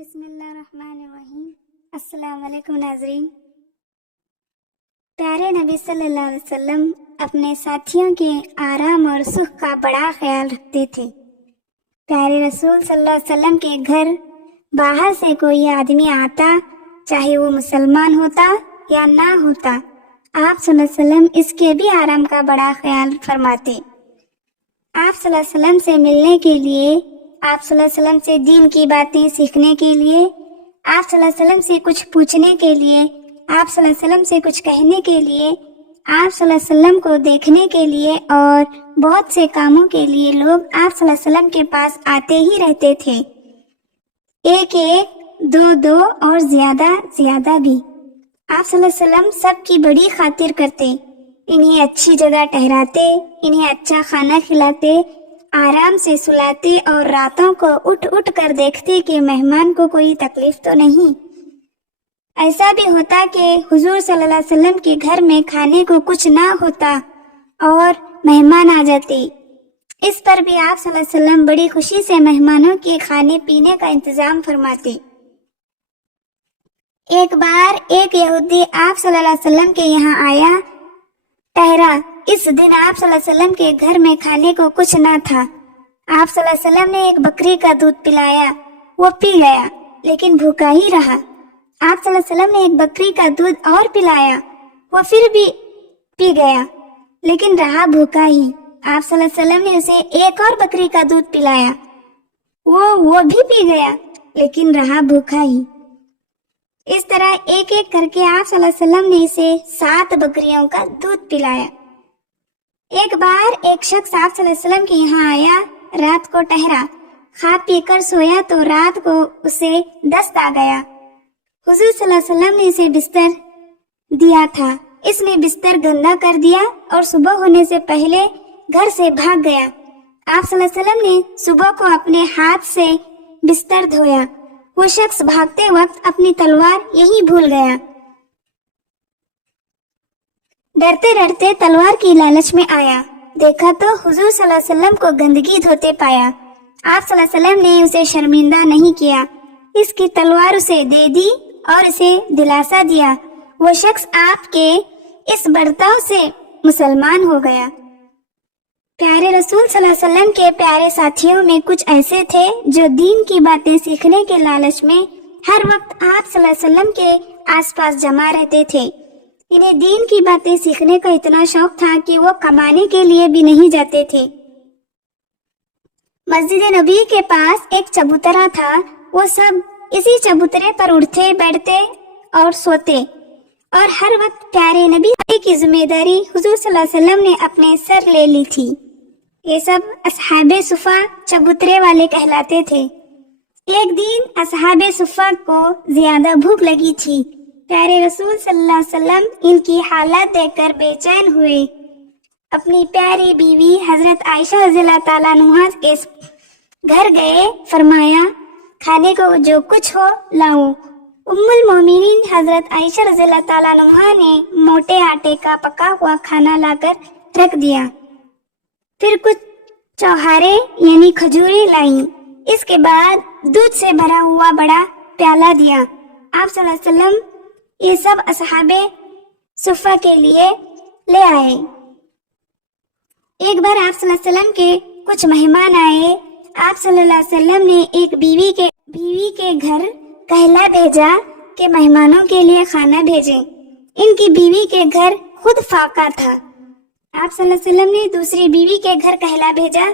بسم اللہ الرحمن الرحیم۔ السلام علیکم ناظرین۔ پیارے نبی صلی اللہ علیہ وسلم اپنے ساتھیوں کے آرام اور سکھ کا بڑا خیال رکھتے تھے۔ پیارے رسول صلی اللہ علیہ وسلم کے گھر باہر سے کوئی آدمی آتا، چاہے وہ مسلمان ہوتا یا نہ ہوتا، آپ صلی اللہ علیہ وسلم اس کے بھی آرام کا بڑا خیال فرماتے۔ آپ صلی اللہ علیہ وسلم سے ملنے کے لیے، آپ صلی اللہ علیہ وسلم سے دین کی باتیں سیکھنے کے لیے، آپ صلی اللہ علیہ وسلم سے کچھ پوچھنے کے لیے، آپ صلی اللہ علیہ وسلم سے کچھ کہنے کے لیے، آپ صلی اللہ علیہ وسلم کو دیکھنے کے لیے اور بہت سے کاموں کے لیے لوگ آپ صلی اللہ علیہ وسلم کے پاس آتے ہی رہتے تھے، ایک دو اور زیادہ بھی۔ آپ صلی اللہ علیہ وسلم سب کی بڑی خاطر کرتے، انہیں اچھی جگہ ٹھہراتے، انہیں اچھا کھانا کھلاتے، آرام سے سلاتے اور راتوں کو اٹھ کر دیکھتے کہ مہمان کو کوئی تکلیف تو نہیں۔ ایسا بھی ہوتا کہ حضور صلی اللہ علیہ وسلم کے گھر میں کھانے کو کچھ نہ ہوتا اور مہمان آ جاتے، اس پر بھی آپ صلی اللہ علیہ وسلم بڑی خوشی سے مہمانوں کے کھانے پینے کا انتظام فرماتے۔ ایک بار ایک یہودی آپ صلی اللہ علیہ وسلم کے یہاں آیا، ٹھہرا۔ اس دن آپ صلی اللہ علیہ وسلم کے گھر میں کھانے کو کچھ نہ تھا۔ آپ صلی اللہ علیہ وسلم نے ایک بکری کا دودھ پلایا، وہ پی گیا لیکن بھوکا ہی رہا۔ آپ صلی اللہ علیہ وسلم نے ایک بکری کا دودھ اور پلایا، وہ پھر بھی پی گیا لیکن رہا بھوکا ہی۔ آپ صلی اللہ علیہ وسلم نے اسے ایک اور بکری کا دودھ پلایا، وہ بھی پی گیا لیکن رہا بھوکا ہی۔ اس طرح ایک کر کے آپ صلی اللہ علیہ وسلم نے اسے 7 بکریوں کا دودھ پلایا۔ ایک بار ایک شخص آپ صلی اللہ علیہ وسلم کے یہاں آیا، رات کو ٹھہرا، کھا پی کر سویا تو رات کو اسے دست آ گیا۔ حضور صلی اللہ علیہ وسلم نے اسے بستر دیا تھا، اس نے بستر گندا کر دیا اور صبح ہونے سے پہلے گھر سے بھاگ گیا۔ آپ صلی اللہ علیہ وسلم نے صبح کو اپنے ہاتھ سے بستر دھویا، وہ شخص بھاگتے وقت اپنی تلوار یہی بھول گیا۔ ڈرتے تلوار کی لالچ میں آیا، دیکھا تو حضور صلی اللہ علیہ وسلم کو گندگی دھوتے پایا۔ آپ صلی اللہ علیہ وسلم نے اسے شرمندہ نہیں کیا، اس کی تلوار اسے دے دی اور اسے دلاسا دیا۔ وہ شخص آپ کے اس برتاؤ سے مسلمان ہو گیا۔ پیارے رسول صلی اللہ علیہ وسلم کے پیارے ساتھیوں میں کچھ ایسے تھے جو دین کی باتیں سیکھنے کے لالچ میں ہر وقت آپ صلی اللہ علیہ وسلم کے آس پاس جمع رہتے تھے۔ انہیں دین کی باتیں سیکھنے کا اتنا شوق تھا کہ وہ کمانے کے لیے بھی نہیں جاتے تھے۔ مسجد نبی کے پاس ایک چبوترا تھا، وہ سب اسی چبوترے پر اٹھتے بیٹھتے اور سوتے، اور ہر وقت پیارے نبی کی ذمہ داری حضور صلی اللہ علیہ وسلم نے اپنے سر لے لی تھی۔ یہ سب اصحاب صفا چبوترے والے کہلاتے تھے۔ ایک دن اصحاب صفا کو زیادہ بھوک لگی تھی۔ پیارے رسول صلی اللہ علیہ وسلم ان کی حالت دیکھ کر بے چین ہوئے، اپنی پیاری بیوی حضرت عائشہ رضی اللہ تعالیٰ عنہا کے گھر گئے، فرمایا کھانے کو جو کچھ ہو لاؤ۔ ام المومنین حضرت عائشہ رضی اللہ تعالیٰ عنہا نے موٹے آٹے کا پکا ہوا کھانا لا کر رکھ دیا، پھر کچھ چوہارے یعنی کھجوریں لائیں، اس کے بعد دودھ سے بھرا ہوا بڑا پیالہ دیا۔ آپ صلی اللہ علیہ وسلم یہ سب اصحاب صفا کے لیے لے آئے۔ ایک بار آپ صلی اللہ علیہ وسلم کے کچھ مہمان آئے، آپ صلی اللہ علیہ وسلم نے ایک بیوی کے گھر کہلا بھیجا کہ مہمانوں کے لیے کھانا بھیجیں۔ ان کی بیوی کے گھر خود فاقہ تھا۔ آپ صلی اللہ علیہ وسلم نے دوسری بیوی کے گھر کہلا بھیجا،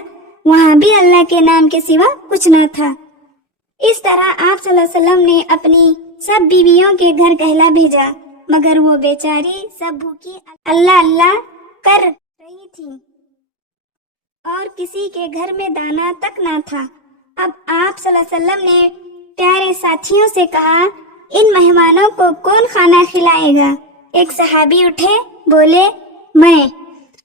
وہاں بھی اللہ کے نام کے سوا کچھ نہ تھا۔ اس طرح آپ صلی اللہ علیہ وسلم نے اپنی سب بیویوں کے گھر کہلا بھیجا، مگر وہ بیچاری سب بھوکی اللہ کر رہی تھی اور کسی کے گھر میں دانا تک نہ تھا۔ اب آپ صلی اللہ علیہ وسلم نے پیارے ساتھیوں سے کہا، ان مہمانوں کو کون کھانا کھلائے گا؟ ایک صحابی اٹھے، بولے میں،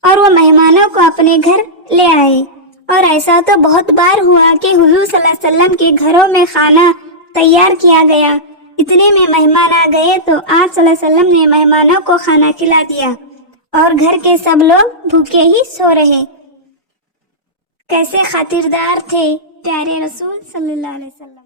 اور وہ مہمانوں کو اپنے گھر لے آئے۔ اور ایسا تو بہت بار ہوا کہ حضور صلی اللہ علیہ وسلم کے گھروں میں کھانا تیار کیا گیا، اتنے میں مہمان آ گئے تو آپ صلی اللہ علیہ وسلم نے مہمانوں کو کھانا کھلا دیا اور گھر کے سب لوگ بھوکے ہی سو رہے۔ کیسے خاطردار تھے پیارے رسول صلی اللہ علیہ وسلم۔